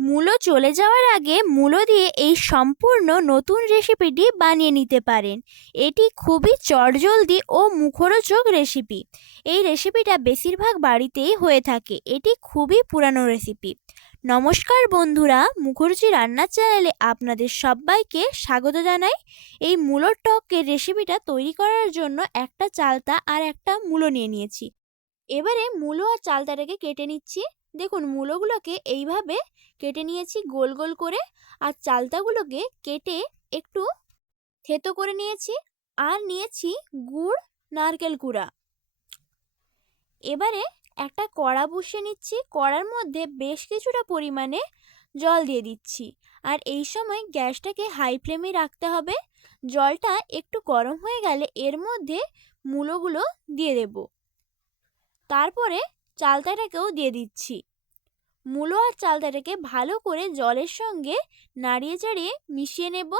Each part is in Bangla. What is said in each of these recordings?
মূলো চলে যাওয়ার আগে মূলো দিয়ে এই সম্পূর্ণ নতুন রেসিপিটি বানিয়ে নিতে পারেন। এটি খুবই চটজলদি ও মুখরোচক রেসিপি। এই রেসিপিটা বেশিরভাগ বাড়িতেই হয়ে থাকে। এটি খুবই পুরানো রেসিপি। নমস্কার বন্ধুরা, মুখরুচি রান্নার চ্যানেলে আপনাদের সবাইকে স্বাগত জানাই। এই মূলোর টকের রেসিপিটা তৈরি করার জন্য একটা চালতা আর একটা মূলো নিয়ে নিয়েছি। এবারে মূলো আর চালতাটাকে কেটে নিচ্ছি। দেখুন, মূলোগুলোকে এইভাবে কেটে নিয়েছি গোল গোল করে, আর চালতাগুলোকে কেটে একটু থেতো করে নিয়েছি। আর নিয়েছি গুড়, নারকেল কুড়া। এবারে একটা কড়া বসিয়ে নিচ্ছি। কড়ার মধ্যে বেশ কিছুটা পরিমাণে জল দিয়ে দিচ্ছি। আর এই সময় গ্যাসটাকে হাই ফ্লেমে রাখতে হবে। জলটা একটু গরম হয়ে গেলে এর মধ্যে মূলোগুলো দিয়ে দেব। তারপরে চালতাটাকেও দিয়ে দিচ্ছি। মূলো আর চালতাটাকে ভালো করে জলের সঙ্গে নাড়িয়ে চাড়িয়ে মিশিয়ে নেব।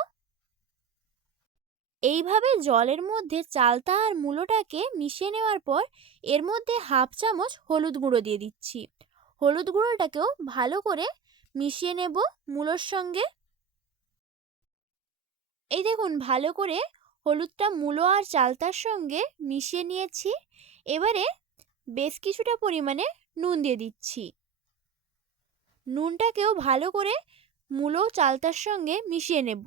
এইভাবে জলের মধ্যে চালতা আর মূলোটাকে মিশিয়ে নেওয়ার পর এর মধ্যে হাফ চামচ হলুদ গুঁড়ো দিয়ে দিচ্ছি। হলুদ গুঁড়োটাকেও ভালো করে মিশিয়ে নেব মূলোর সঙ্গে। এই দেখুন, ভালো করে হলুদটা মূলো আর চালতার সঙ্গে মিশিয়ে নিয়েছি। এবারে বেশ কিছুটা পরিমাণে নুন দিয়ে দিচ্ছি। নুনটাকেও ভালো করে মূলো চালতার সঙ্গে মিশিয়ে নেব।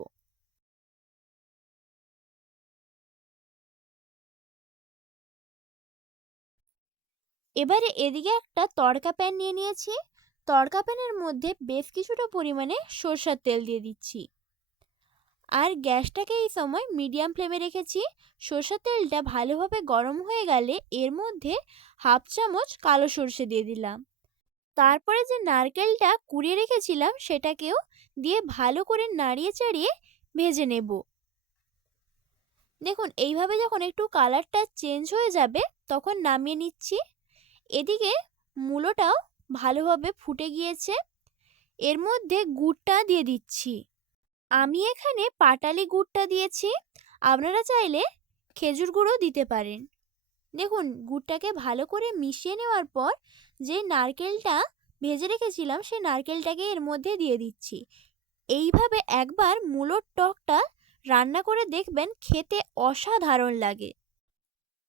এবারে এদিকে একটা তড়কা প্যান নিয়ে নিয়েছি। তড়কা প্যানের মধ্যে বেশ কিছুটা পরিমাণে সরষের তেল দিয়ে দিচ্ছি। আর গ্যাসটাকে এই সময় মিডিয়াম ফ্লেমে রেখেছি। সরষের তেলটা ভালোভাবে গরম হয়ে গেলে এর মধ্যে হাফ চামচ কালো সরষে দিয়ে দিলাম। তারপরে যে নারকেলটা কুড়িয়ে রেখেছিলাম সেটাকেও দিয়ে ভালো করে নাড়িয়ে চাড়িয়ে ভেজে নেব। দেখুন, এইভাবে যখন একটু কালারটা চেঞ্জ হয়ে যাবে তখন নামিয়ে নিচ্ছি। এদিকে মূলোটাও ভালোভাবে ফুটে গিয়েছে। এর মধ্যে গুড়টা দিয়ে দিচ্ছি। আমি এখানে পাটালি গুড়টা দিয়েছি। আপনারা চাইলে খেজুর গুঁড়ো দিতে পারেন। দেখুন, গুড়টাকে ভালো করে মিশিয়ে নেওয়ার পর যে নারকেলটা ভেজে রেখেছিলাম সেই নারকেলটাকে এর মধ্যে দিয়ে দিচ্ছি। এইভাবে একবার মূলোর টকটা রান্না করে দেখবেন, খেতে অসাধারণ লাগে।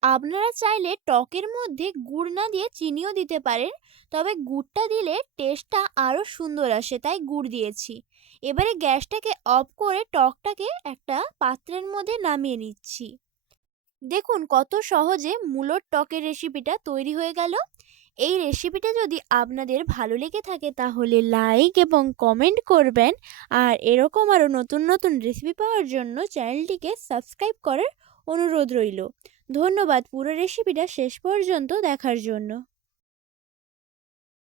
আপনারা চাইলে টকের মধ্যে গুড় না দিয়ে চিনিও দিতে পারেন, তবে গুড়টা দিলে টেস্টটা আরও সুন্দর আসে, তাই গুড় দিয়েছি। এবারে গ্যাসটাকে অফ করে টকটাকে একটা পাত্রের মধ্যে নামিয়ে নিচ্ছি। দেখুন কত সহজে মূলোর টকের রেসিপিটা তৈরি হয়ে গেল। এই রেসিপিটা যদি আপনাদের ভালো লেগে থাকে তাহলে লাইক এবং কমেন্ট করবেন। আর এরকম আরও নতুন নতুন রেসিপি পাওয়ার জন্য চ্যানেলটিকে সাবস্ক্রাইব করার অনুরোধ রইল। ধন্যবাদ পুরো রেসিপিটা শেষ পর্যন্ত দেখার জন্য।